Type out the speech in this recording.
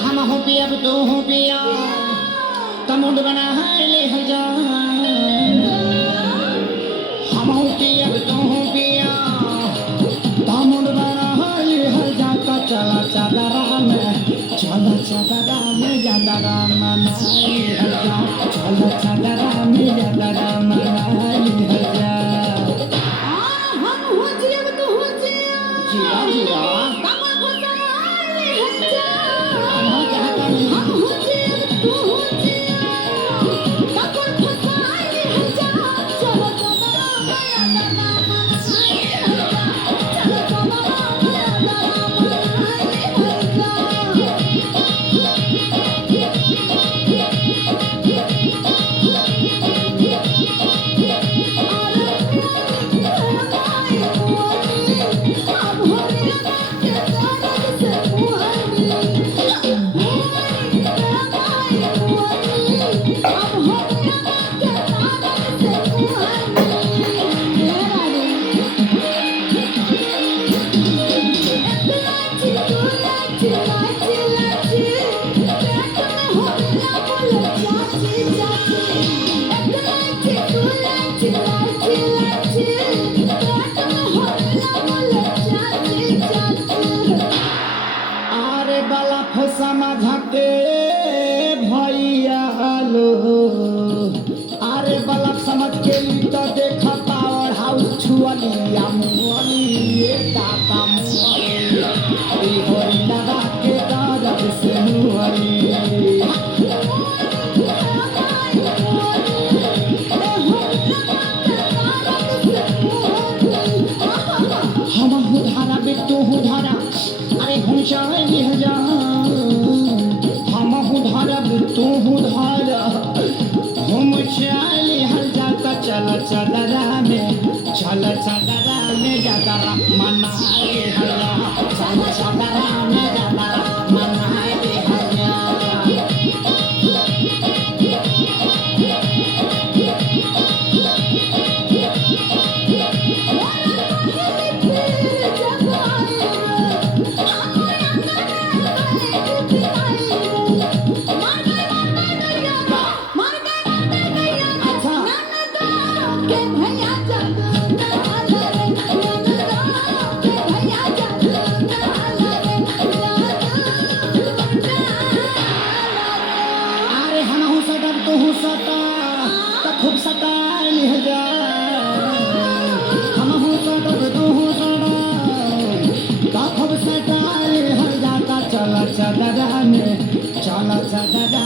हम हो पिया अब तू हो पिया तमुंड बना ले हजार हम हो पिया अब तू हो पिया तमुंड बना ले हजार का चला चादरा में चला चादरा में चादरा मनाई हजार चला चादरा में चादरा मनाई हजार हम हो जिया अब तू हो जिया जिया जिया समझते भैया लो अरे बलब समझ के ली तो देखा पावर हाउस छुअलिया मुअली ये दाता मुअली होरी लगा के दर्द से मुअली हम हुधारा बिट्टू हुधारा अरे हम चाहे हजार तू उधार हम चाली हल जाता चल चदरा में जाता मनाए हला चल चदरा में जाता मनाए हला खूब सताली हजार हम हो सटब तू हो सड़ा खूब सताली हजार का चला चदरा में चला चदरा